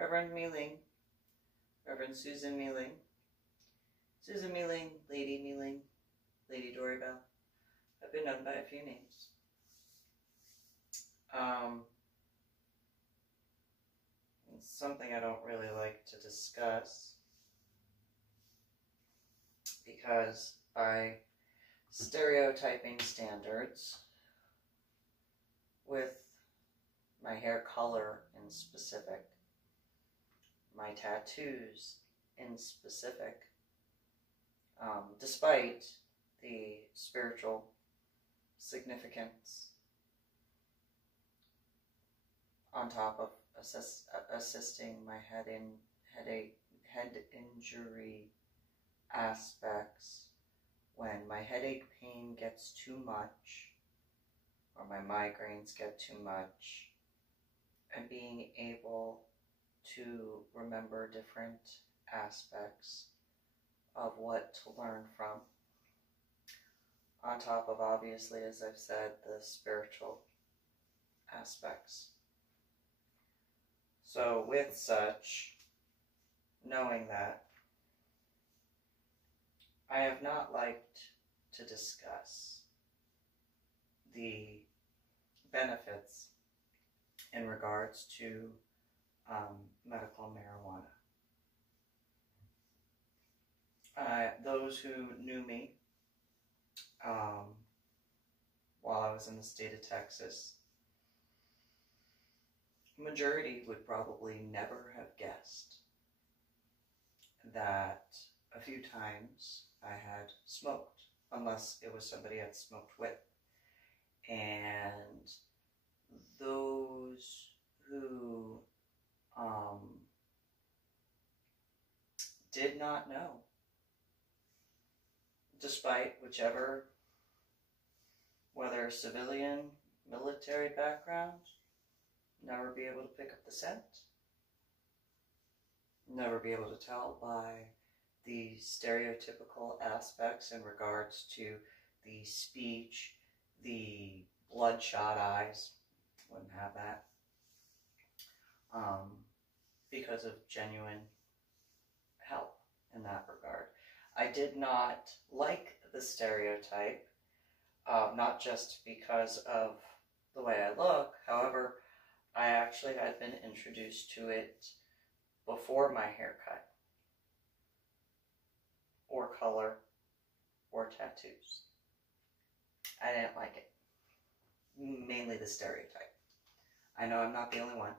Reverend MeeLing, Reverend Susan MeeLing, Susan MeeLing, Lady MeeLing, Lady Dori, Belle. I've been known by a few names. It's something I don't really like to discuss because by stereotyping standards, with my hair color in specific, my tattoos in specific, despite the spiritual significance on top of assisting my head injury aspects, when my headache pain gets too much or my migraines get too much, and being able to remember different aspects of what to learn from, on top of, obviously, as I've said, the spiritual aspects. So with such, knowing that, I have not liked to discuss the benefits in regards to medical marijuana. Those who knew me while I was in the state of Texas, majority would probably never have guessed that a few times I had smoked, unless it was somebody I'd smoked with. And those who did not know, despite whichever, whether civilian, military background, never be able to pick up the scent, never be able to tell by the stereotypical aspects in regards to the speech, the bloodshot eyes, wouldn't have that, because of genuine help in that regard. I did not like the stereotype, not just because of the way I look. However, I actually had been introduced to it before my haircut, or color, or tattoos. I didn't like it. Mainly the stereotype. I know I'm not the only one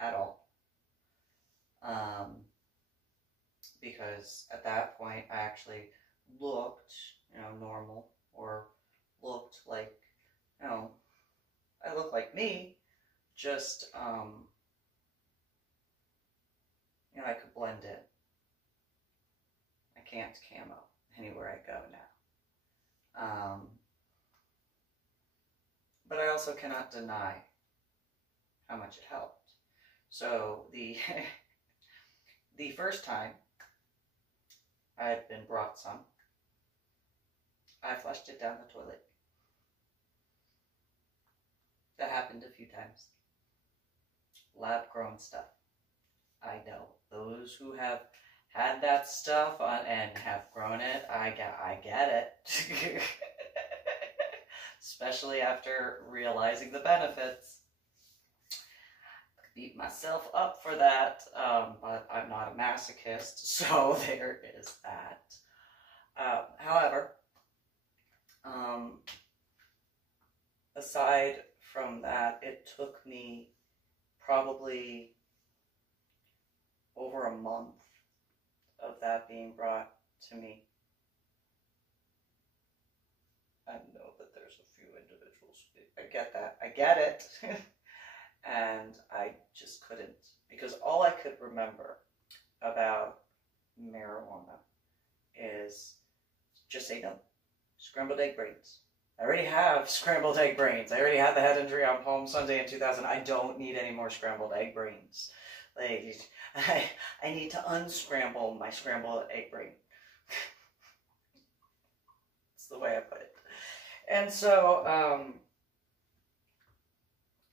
at all. Because at that point I actually looked, normal, or looked like, I look like me, just, I could blend in. I can't camo anywhere I go now. But I also cannot deny how much it helped. So the the first time I had been brought some, I flushed it down the toilet. That happened a few times. Lab-grown stuff. I know. Those who have had that stuff on and have grown it, I get it. Especially after realizing the benefits. Beat myself up for that, but I'm not a masochist, so there is that. However, aside from that, it took me probably over a month of that being brought to me. I know that there's a few individuals, I get that, I get it. And I just couldn't, because all I could remember about marijuana is just say no. Scrambled egg brains. I already have scrambled egg brains. I already had the head injury on Palm Sunday in 2000. I don't need any more scrambled egg brains. Like, I need to unscramble my scrambled egg brain. That's the way I put it. And so,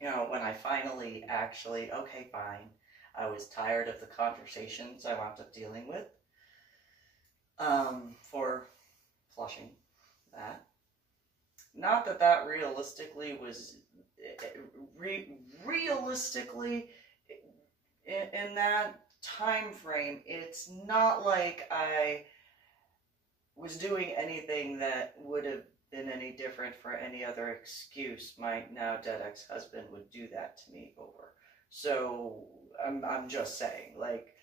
you know, when I finally actually, okay, fine, I was tired of the conversations I wound up dealing with for flushing that. Not that that realistically was, realistically, in that time frame, it's not like I was doing anything that would have been any different for any other excuse my now dead ex-husband would do that to me over. So I'm just saying, like,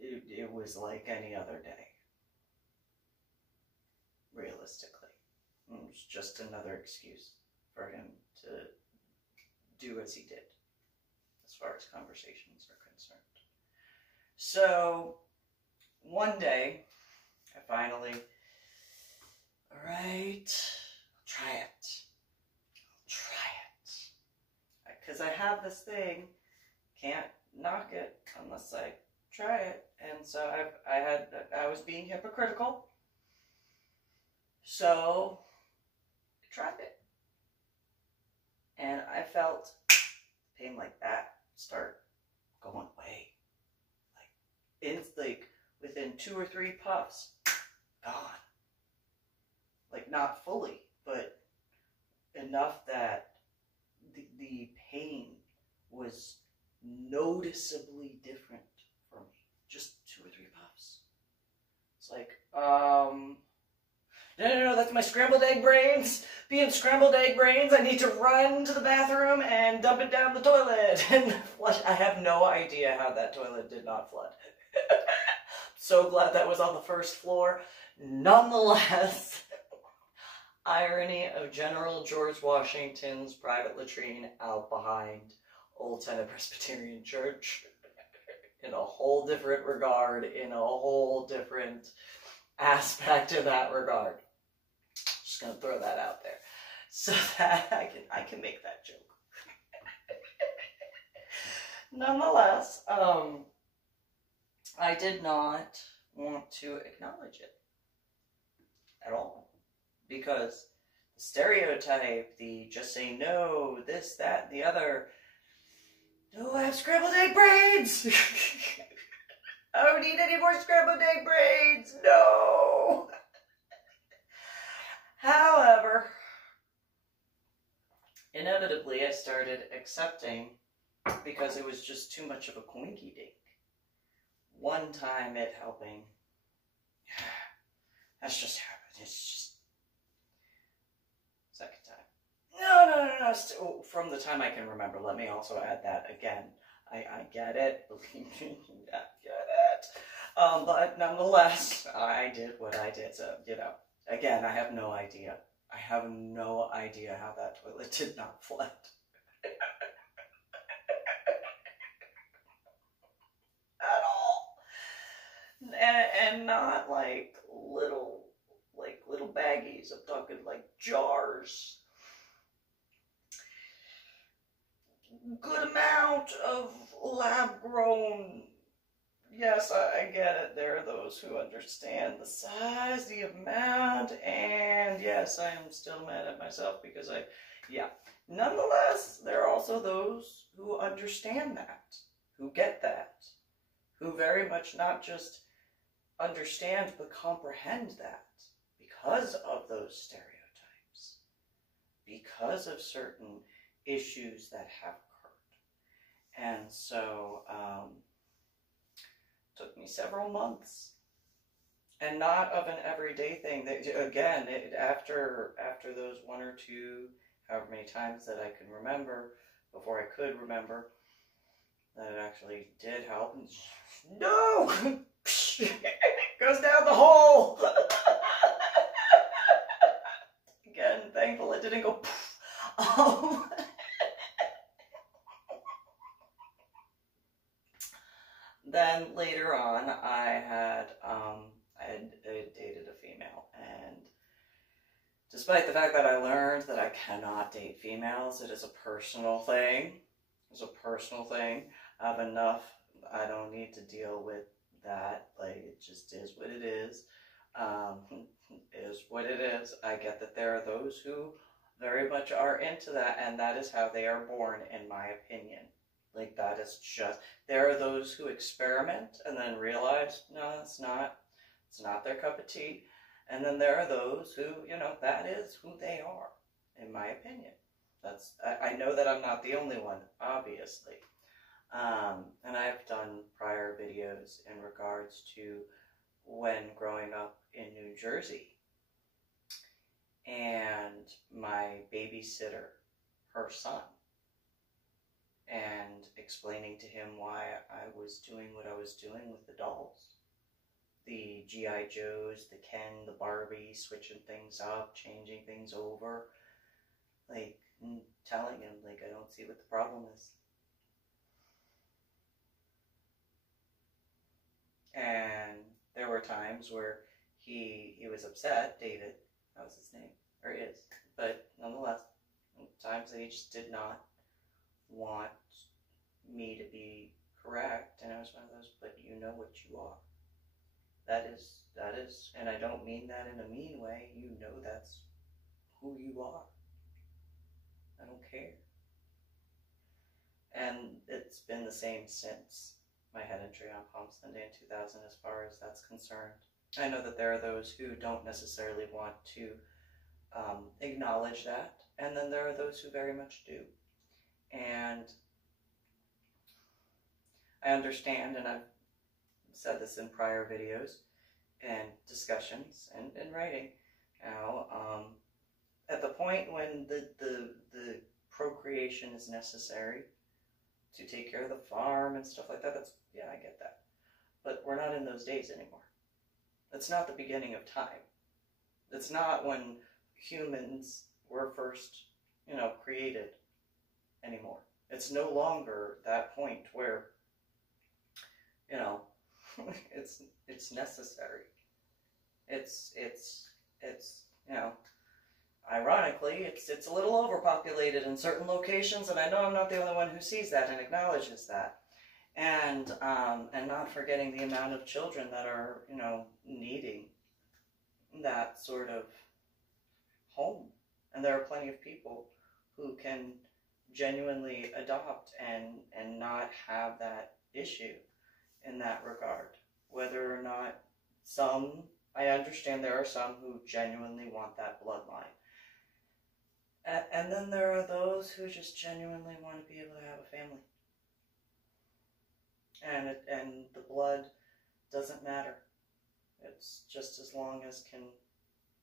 it was like any other day, realistically. It was just another excuse for him to do as he did, as far as conversations are concerned. So, one day, I finally, all right, I'll try it. I'll try it. Because I have this thing, can't knock it unless I try it. And so I was being hypocritical. So, I tried it. And I felt pain like that start going away. Like, it's like within 2 or 3 puffs, gone. Like, not fully, but enough that the pain was noticeably different for me. Just 2 or 3 puffs. It's like, no, that's my scrambled egg brains. Being scrambled egg brains, I need to run to the bathroom and dump it down the toilet and flush. I have no idea how that toilet did not flood. So glad that was on the first floor. Nonetheless, irony of General George Washington's private latrine out behind Old Tenet Presbyterian Church in a whole different regard, in a whole different aspect of that regard. Just gonna throw that out there so that I can make that joke. Nonetheless, I did not want to acknowledge it at all, because the stereotype, the just say no, this, that, the other. No, I have scrambled egg brains. I don't need any more scrambled egg brains. No. However, inevitably I started accepting, because it was just too much of a coinky dink. One time it helping. That's just happened. It's just. Second time. No. Still, from the time I can remember. Let me also add that again. I get it. Believe me, I get it. But nonetheless, I did what I did. So, you know, again, I have no idea. I have no idea how that toilet did not flood. At all. And not like little baggies. I'm talking like jars. Good amount of lab-grown. Yes, I get it. There are those who understand the size, the amount, and yes, I am still mad at myself because yeah. Nonetheless, there are also those who understand that, who get that, who very much not just understand but comprehend that because of those stereotypes, because of certain issues that have occurred. And so, took me several months, and not of an everyday thing. Again, after those 1 or 2, however many times that I can remember, before I could remember, that it actually did help. No! Goes down the hole! Again, thankful it didn't go. Then later on, I had dated a female, and despite the fact that I learned that I cannot date females, it is a personal thing. It's a personal thing. I have enough. I don't need to deal with that. Like, it just is what it is. Is what it is. I get that there are those who very much are into that, and that is how they are born, in my opinion. Like, that is just, there are those who experiment and then realize, no, it's not their cup of tea. And then there are those who, you know, that is who they are, in my opinion. I know that I'm not the only one, obviously. And I've done prior videos in regards to when growing up in New Jersey. And my babysitter, her son, and explaining to him why I was doing what I was doing with the dolls. The G.I. Joes, the Ken, the Barbie, switching things up, changing things over. Like, telling him, like, I don't see what the problem is. And there were times where he was upset, David, that was his name, or is, but nonetheless, times that he just did not want me to be correct, and I was one of those, but you know what you are. That is, and I don't mean that in a mean way, you know that's who you are. I don't care. And it's been the same since my head injury on Palm Sunday in 2000 as far as that's concerned. I know that there are those who don't necessarily want to acknowledge that, and then there are those who very much do. And I understand, and I've said this in prior videos and discussions and in writing now, at the point when the procreation is necessary to take care of the farm and stuff like that, that's, yeah, I get that. But we're not in those days anymore. It's not the beginning of time. It's not when humans were first, you know, created anymore. It's no longer that point where, you know, it's necessary. It's you know, ironically, it's a little overpopulated in certain locations, and I know I'm not the only one who sees that and acknowledges that. And not forgetting the amount of children that are, you know, needing that sort of home. And there are plenty of people who can genuinely adopt and not have that issue in that regard. Whether or not some, I understand there are some who genuinely want that bloodline. And then there are those who just genuinely want to be able to have a family. And the blood doesn't matter. It's just as long as can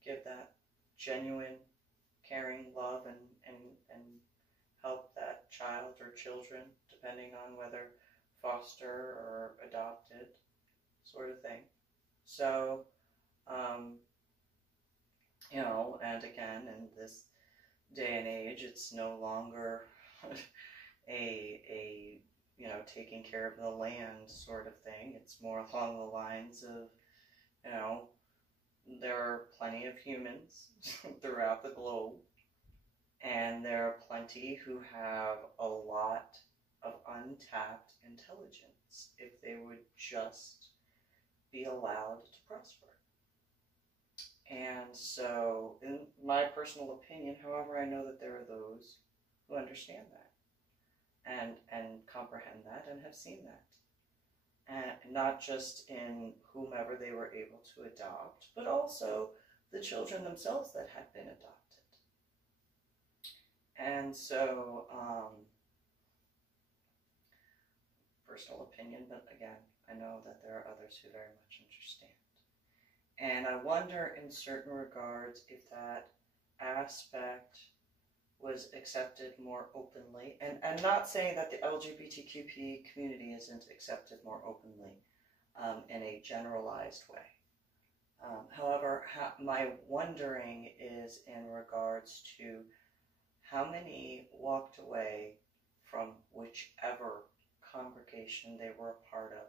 give that genuine, caring love and help that child or children, depending on whether foster or adopted, sort of thing. So, you know, and again, in this day and age, it's no longer a you know, taking care of the land sort of thing. It's more along the lines of, you know, there are plenty of humans throughout the globe, and there are plenty who have a lot of untapped intelligence if they would just be allowed to prosper. And so, in my personal opinion, however, I know that there are those who understand that and comprehend that and have seen that. And not just in whomever they were able to adopt, but also the children themselves that had been adopted. And so, personal opinion, but again, I know that there are others who very much understand. And I wonder in certain regards if that aspect was accepted more openly, and not saying that the LGBTQP community isn't accepted more openly in a generalized way. However, my wondering is in regards to how many walked away from whichever congregation they were a part of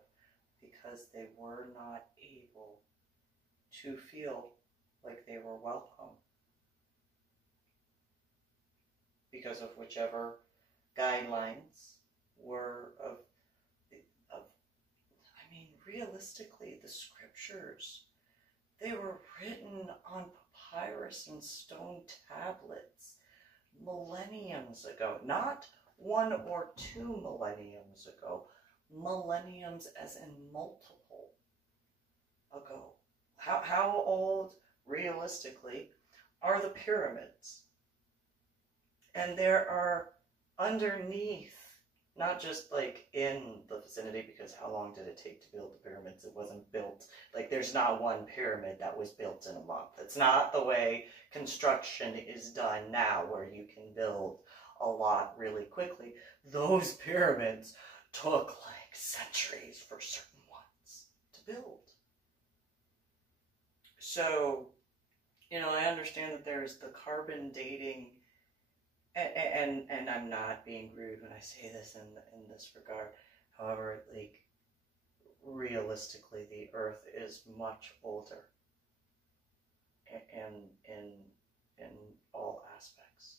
because they were not able to feel like they were welcome because of whichever guidelines were of I mean, realistically, the scriptures, they were written on papyrus and stone tablets millenniums ago, not 1 or 2 millenniums ago, millenniums as in multiple ago. How old, realistically, are the pyramids? And there are underneath, not just like in the vicinity, because how long did it take to build the pyramids? It wasn't built, like there's not one pyramid that was built in a month. It's not the way construction is done now, where you can build a lot really quickly. Those pyramids took like centuries for certain ones to build. So, you know, I understand that there's the carbon dating, and I'm not being rude when I say this in this regard. However, like, realistically, the Earth is much older in all aspects.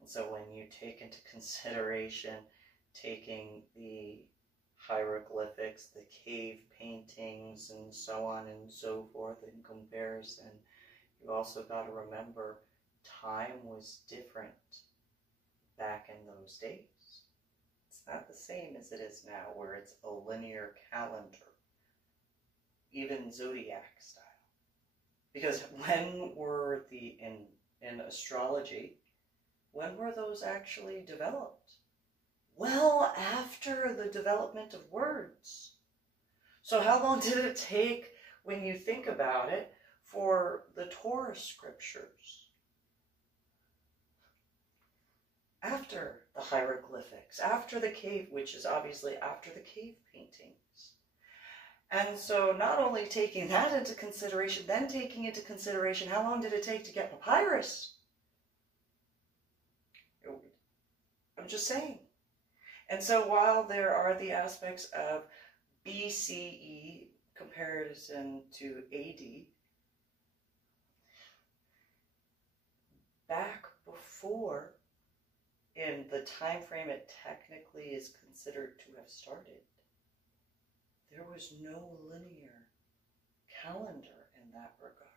And so when you take into consideration taking the hieroglyphics, the cave paintings, and so on and so forth in comparison, you also got to remember time was different back in those days. It's not the same as it is now, where it's a linear calendar, even zodiac style. Because when were in astrology, when were those actually developed? Well, after the development of words. So how long did it take, when you think about it, for the Torah scriptures? After the hieroglyphics, after the cave, which is obviously after the cave paintings. And so not only taking that into consideration, then taking into consideration how long did it take to get papyrus? I'm just saying. And so while there are the aspects of BCE comparison to AD, back before, in the time frame it technically is considered to have started, there was no linear calendar in that regard.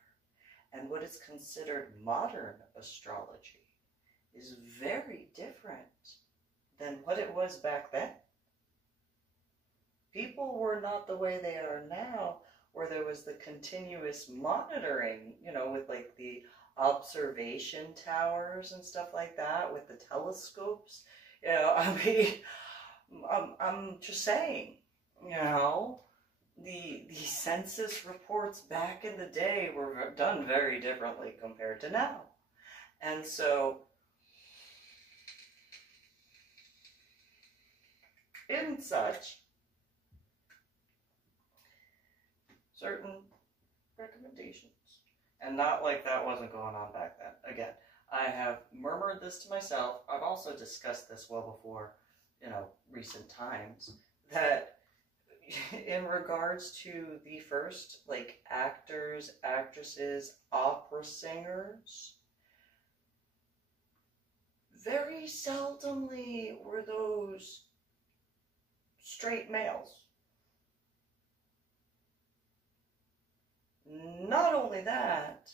And what is considered modern astrology is very different than what it was back then. People were not the way they are now, where there was the continuous monitoring, you know, with like the observation towers and stuff like that, with the telescopes. You know, I mean, I'm just saying, you know, the census reports back in the day were done very differently compared to now. And so, in such, certain recommendations. And not like that wasn't going on back then. Again, I have murmured this to myself. I've also discussed this well before, you know, recent times, that in regards to the first, like, actors, actresses, opera singers, very seldomly were those straight males. Not only that,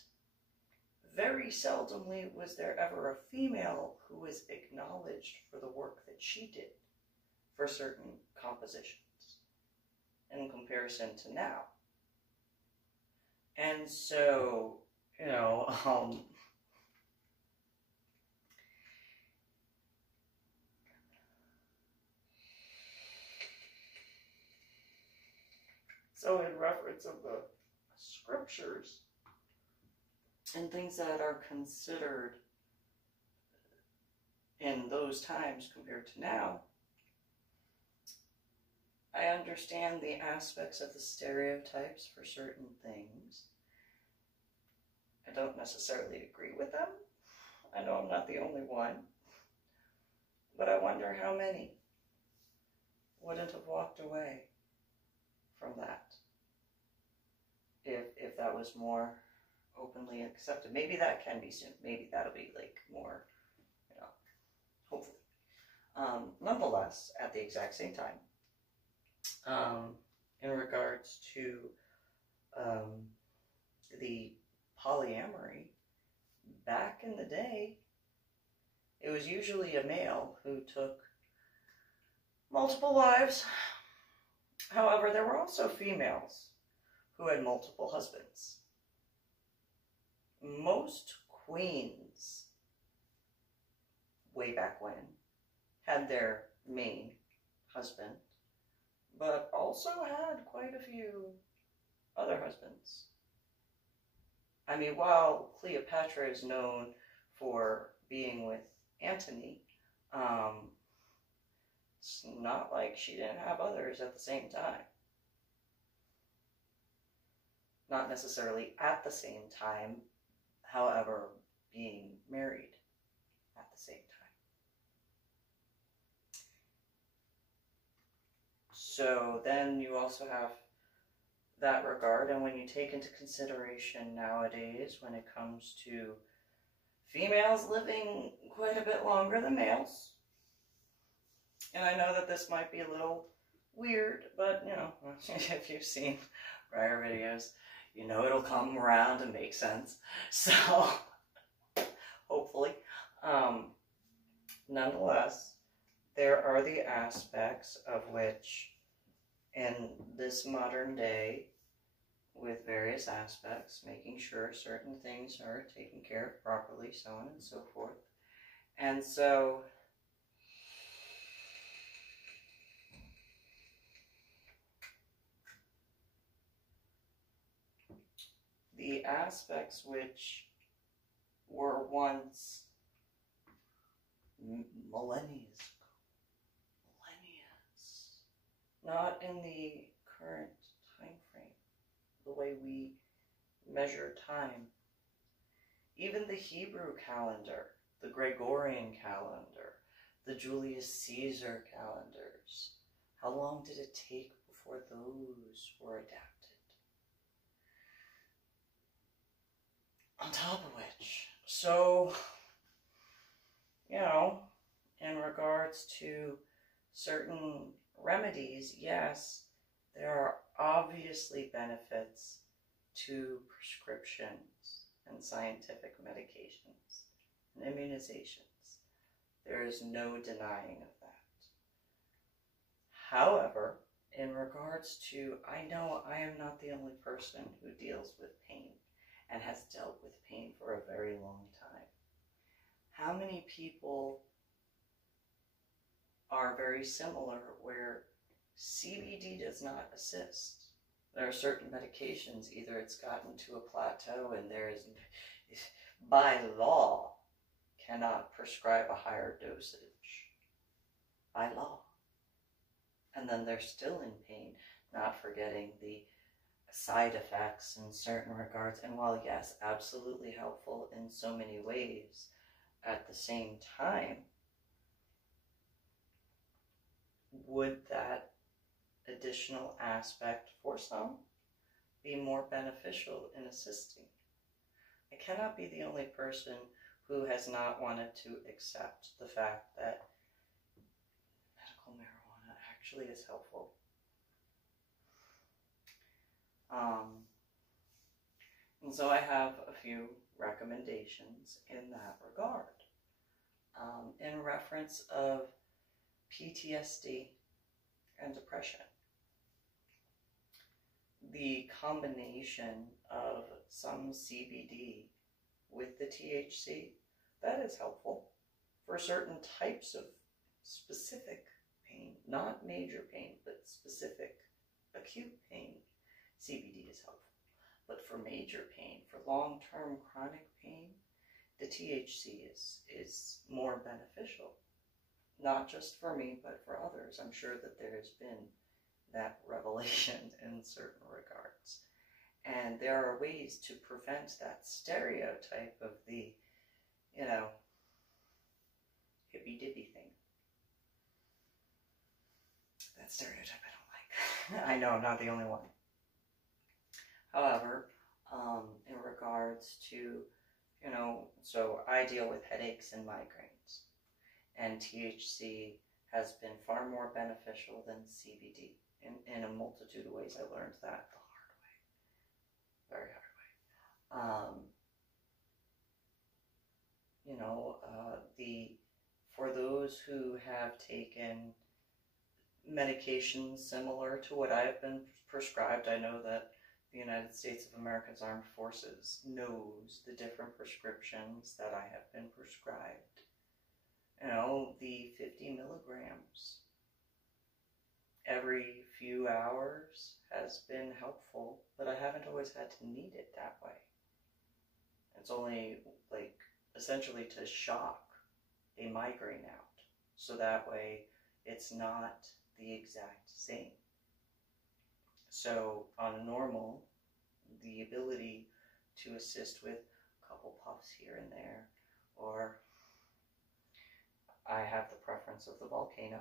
very seldomly was there ever a female who was acknowledged for the work that she did for certain compositions in comparison to now. And so, you know, so in reference of the scriptures and things that are considered in those times compared to now, I understand the aspects of the stereotypes for certain things. I don't necessarily agree with them. I know I'm not the only one. But I wonder how many wouldn't have walked away from that if that was more openly accepted. Maybe that can be soon. Maybe that'll be like more, you know, hopefully. Nonetheless, at the exact same time, in regards to the polyamory, back in the day, it was usually a male who took multiple wives. However, there were also females who had multiple husbands. Most queens, way back when, had their main husband, but also had quite a few other husbands. I mean, while Cleopatra is known for being with Antony, it's not like she didn't have others at the same time. Not necessarily at the same time, however, being married at the same time. So then you also have that regard, and when you take into consideration nowadays when it comes to females living quite a bit longer than males, and I know that this might be a little weird, but you know, if you've seen prior videos, you know it'll come around and make sense. So hopefully, nonetheless, there are the aspects of which in this modern day, with various aspects, making sure certain things are taken care of properly, so on and so forth. And so the aspects which were once millennia, not in the current time frame, the way we measure time. Even the Hebrew calendar, the Gregorian calendar, the Julius Caesar calendars, how long did it take before those were adapted? On top of which, so, you know, in regards to certain remedies, yes, there are obviously benefits to prescriptions and scientific medications and immunizations. There is no denying of that. However, in regards to, I know I am not the only person who deals with pain and has dealt with pain for a very long time. How many people are very similar where CBD does not assist? There are certain medications, either it's gotten to a plateau and there is, by law, cannot prescribe a higher dosage. By law. And then they're still in pain, not forgetting the side effects in certain regards. And while, yes, absolutely helpful in so many ways, at the same time, would that additional aspect for some be more beneficial in assisting? I cannot be the only person who has not wanted to accept the fact that medical marijuana actually is helpful. And so I have a few recommendations in that regard. In reference of PTSD and depression, the combination of some CBD with the THC, that is helpful for certain types of specific pain, not major pain, but specific acute pain. CBD is helpful. But for major pain, for long-term chronic pain, the THC is more beneficial. Not just for me, but for others. I'm sure that there has been that revelation in certain regards. And there are ways to prevent that stereotype of the, you know, hippy-dippy thing. That stereotype I don't like. I know I'm not the only one. However, in regards to, you know, so I deal with headaches and migraines. And THC has been far more beneficial than CBD in a multitude of ways. I learned that the hard way, very hard way. You know, the for those who have taken medications similar to what I've been prescribed, I know that the United States of America's Armed Forces knows the different prescriptions that I have been prescribed. You know, the 50 milligrams every few hours has been helpful, but I haven't always had to need it that way. It's only like essentially to shock a migraine out, so that way it's not the exact same. So on normal, the ability to assist with a couple puffs here and there, or I have the preference of the volcano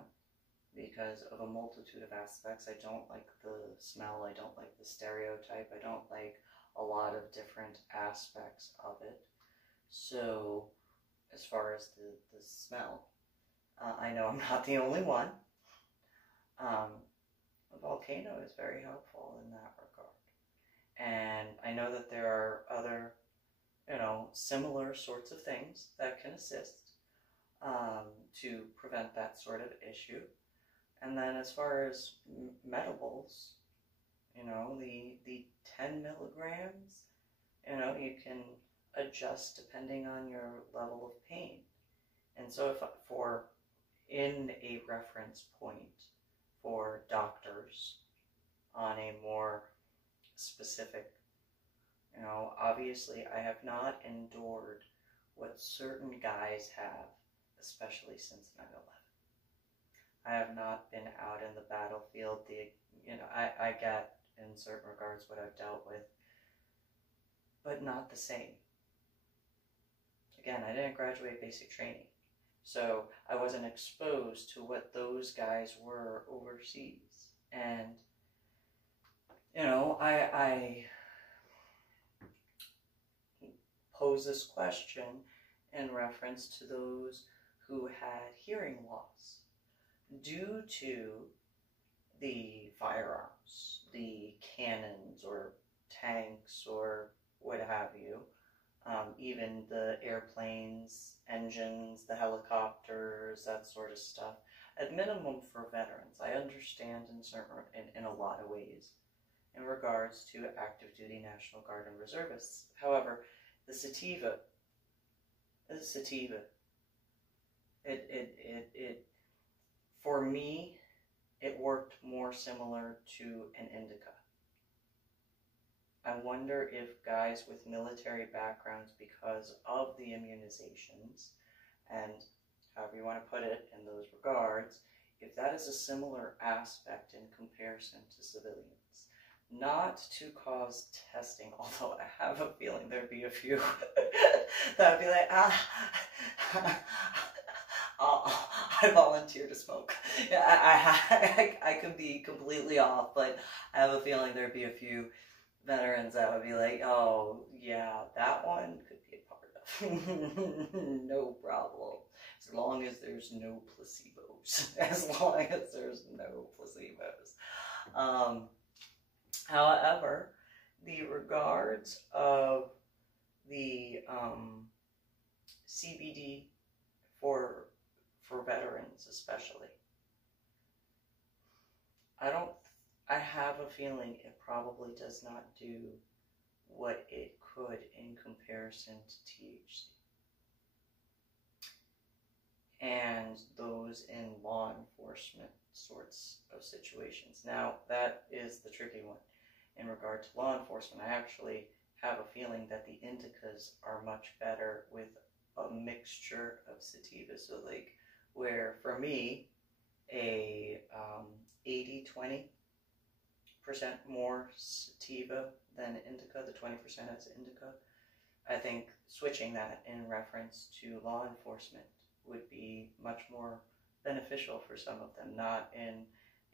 because of a multitude of aspects. I don't like the smell, I don't like the stereotype, I don't like a lot of different aspects of it. So as far as the smell, I know I'm not the only one. A volcano is very helpful in that regard. And I know that there are other, similar sorts of things that can assist to prevent that sort of issue. And then as far as medibles, the 10 milligrams, you can adjust depending on your level of pain. And so in a reference point for doctors on a more specific, obviously I have not endured what certain guys have, especially since 9/11. I have not been out in the battlefield. I get in certain regards what I've dealt with, but not the same. Again, I didn't graduate basic training, so I wasn't exposed to what those guys were overseas. And, I pose this question in reference to those who had hearing loss due to the firearms, the cannons or tanks or what have you, even the airplanes, engines, the helicopters, that sort of stuff. At minimum for veterans, I understand in a lot of ways in regards to active duty National Guard and reservists. However, the sativa, it for me, it worked more similar to an indica. I wonder if guys with military backgrounds, because of the immunizations, and however you want to put it in those regards, if that is a similar aspect in comparison to civilians. Not to cause testing, although I have a feeling there'd be a few that would be like, I volunteer to smoke. I could be completely off, but I have a feeling there'd be a few veterans that would be like, oh yeah, that one could be a part of. No problem. As long as there's no placebos. As long as there's no placebos. However, the regards of the CBD for veterans especially, I have a feeling it probably does not do what it could in comparison to THC. And those in law enforcement sorts of situations. Now, that is the tricky one. In regard to law enforcement, I actually have a feeling that the indicas are much better with a mixture of sativa. So like, where for me, a 80-20% more sativa than indica, the 20% is indica, I think switching that in reference to law enforcement would be much more beneficial for some of them, not in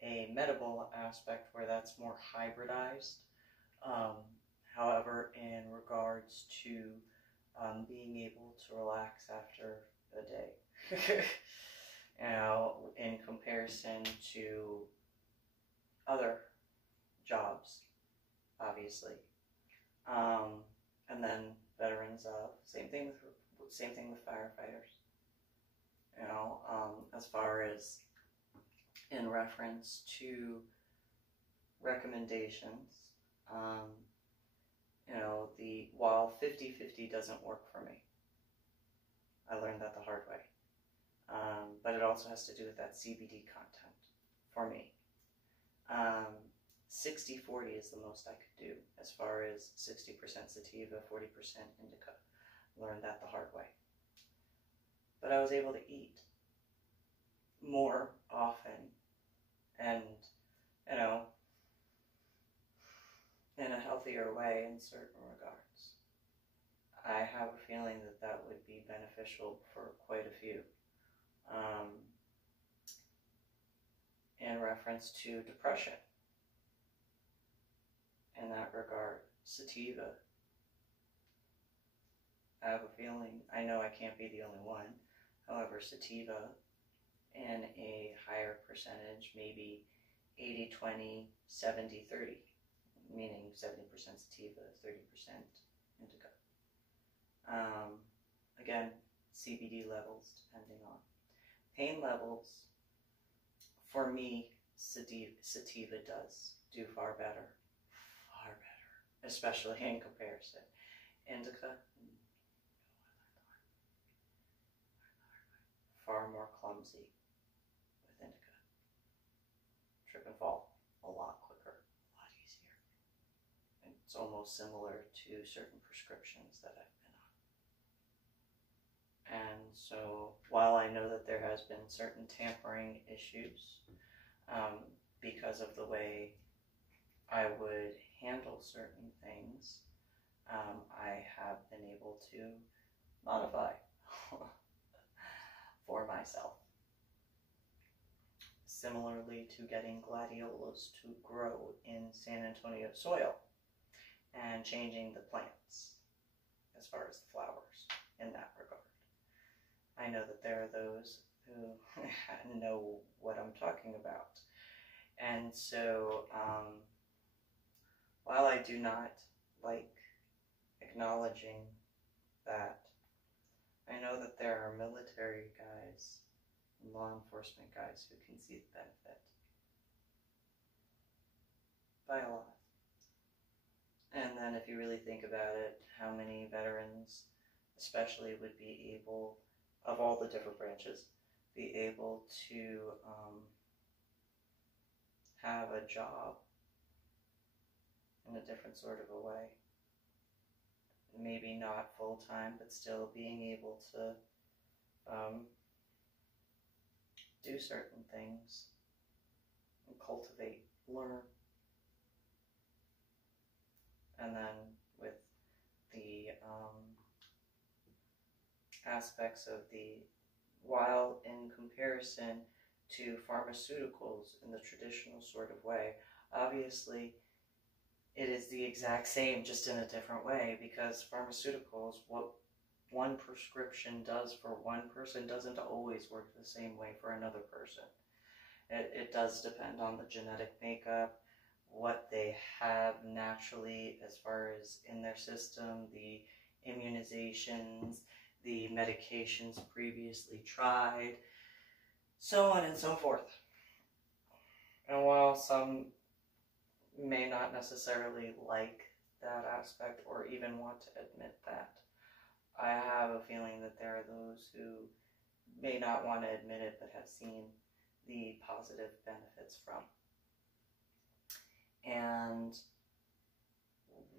a medical aspect where that's more hybridized. However, in regards to being able to relax after a day, in comparison to other jobs, obviously, and then veterans, same thing with firefighters. you know, as far as in reference to recommendations, you know, while 50-50 doesn't work for me. I learned that the hard way. But it also has to do with that CBD content for me. 60-40 is the most I could do, as far as 60% sativa, 40% indica. Learned that the hard way. But I was able to eat more often and, you know, in a healthier way in certain regards. I have a feeling that that would be beneficial for quite a few. In reference to depression, in that regard, sativa, I have a feeling, I know I can't be the only one, however, sativa in a higher percentage, maybe 80-20, 70-30, meaning 70% sativa, 30% indica. Again, CBD levels depending on. Pain levels, for me, sativa does do far better, especially in comparison. Indica, far more clumsy with indica. Trip and fall a lot quicker, a lot easier. And it's almost similar to certain prescriptions that I've been on. And so while I know that there has been certain tampering issues because of the way I would handle certain things, I have been able to modify for myself. Similarly to getting gladiolas to grow in San Antonio soil and changing the plants as far as the flowers in that regard. I know that there are those who know what I'm talking about. And so, while I do not like acknowledging that, I know that there are military guys and law enforcement guys who can see the benefit by a lot. And then if you really think about it, how many veterans especially would be able, of all the different branches, be able to have a job in a different sort of a way. Maybe not full-time, but still being able to do certain things and cultivate, learn. And then with the aspects of while in comparison to pharmaceuticals in the traditional sort of way, obviously it is the exact same, just in a different way, because pharmaceuticals, what one prescription does for one person doesn't always work the same way for another person. It does depend on the genetic makeup, what they have naturally as far as in their system, the immunizations, the medications previously tried, so on and so forth. And while some may not necessarily like that aspect or even want to admit that, I have a feeling that there are those who may not want to admit it but have seen the positive benefits from. And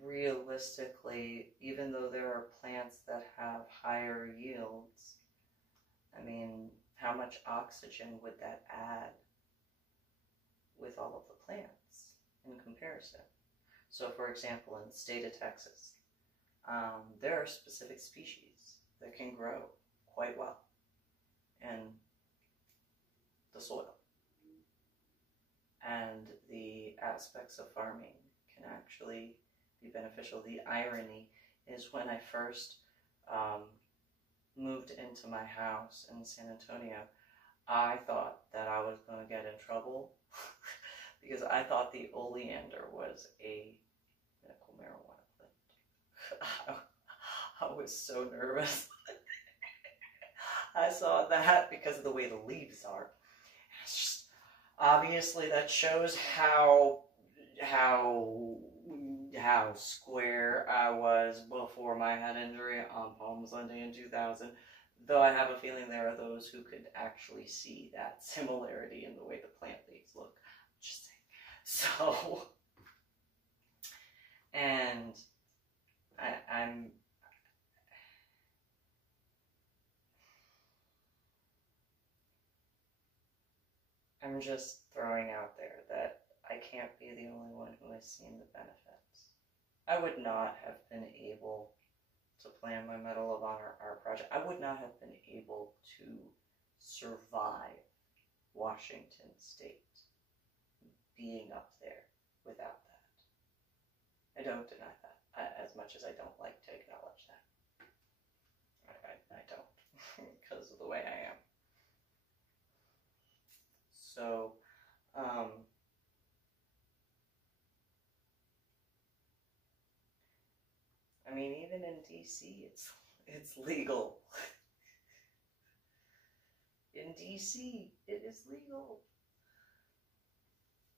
realistically, even though there are plants that have higher yields, I mean, how much oxygen would that add with all of the plants in comparison? So for example, in the state of Texas, there are specific species that can grow quite well in the soil. And the aspects of farming can actually be beneficial. The irony is when I first moved into my house in San Antonio, I thought that I was going to get in trouble because I thought the oleander was a medical marijuana plant. I was so nervous. I saw that because of the way the leaves are. It's just, obviously that shows how square I was before my head injury on Palm Sunday in 2000. Though I have a feeling there are those who could actually see that similarity in the way the plant leaves look. Just saying. So, and I'm just throwing out there that I can't be the only one who has seen the benefits. I would not have been able to plan my Medal of Honor art project. I would not have been able to survive Washington State being up there without that. I don't deny that, as much as I don't like to acknowledge that. I don't, because of the way I am. So, I mean, even in DC, it's legal. In DC, it is legal.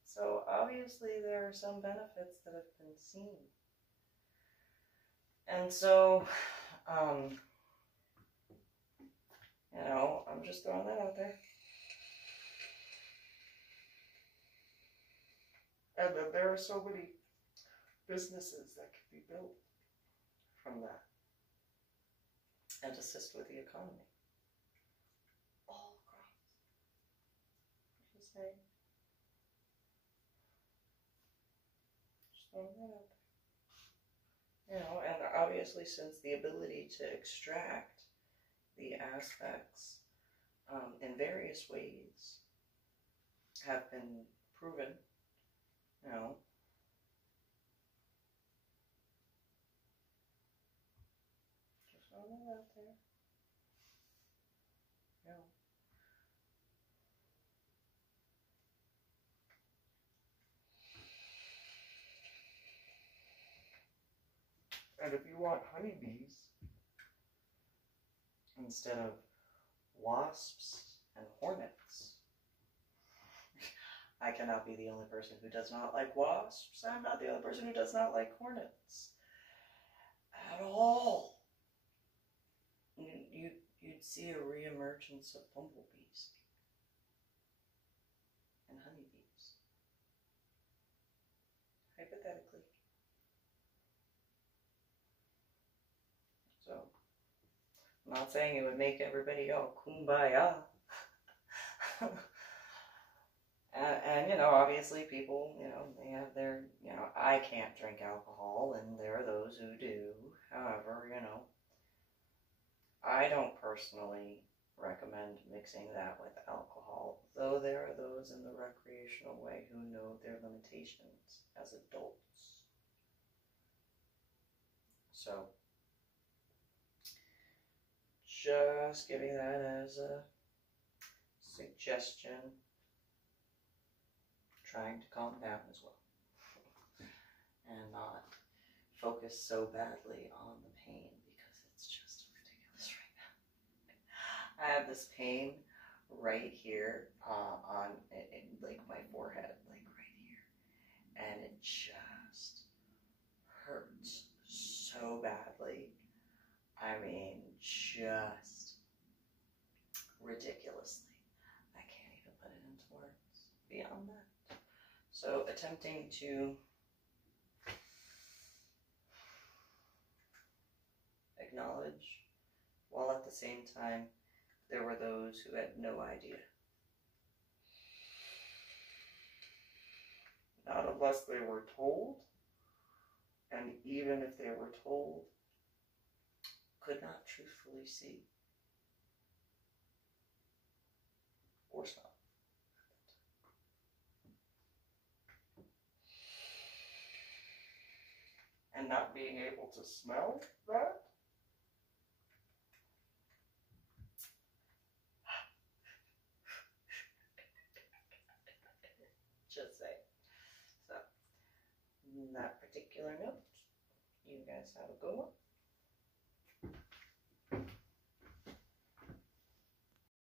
So obviously there are some benefits that have been seen. And so, you know, I'm just throwing that out there. And then there are so many businesses that can be built from that and assist with the economy. All across. Just saying. Just throwing that out there. You know, and obviously since the ability to extract the aspects in various ways have been proven, you know, just throwing that out there. You know. And if you want honeybees instead of wasps and hornets, I cannot be the only person who does not like wasps. I'm not the only person who does not like hornets. At all. You'd see a reemergence of bumblebees and honeybees. Hypothetically. So, I'm not saying it would make everybody all kumbaya. And, you know, obviously people, you know, they have their, you know, I can't drink alcohol, and there are those who do. However, you know, I don't personally recommend mixing that with alcohol, though there are those in the recreational way who know their limitations as adults. So, just giving that as a suggestion. Trying to calm down as well. And not focus so badly on the pain, because it's just ridiculous right now. I have this pain right here on like my forehead, like right here. And it just hurts so badly. I mean, just ridiculously. I can't even put it into words beyond that. So attempting to acknowledge, while at the same time there were those who had no idea. Not unless they were told, and even if they were told, could not truthfully see or smell. And not being able to smell that? Just say. So, on that particular note, you guys have a good one.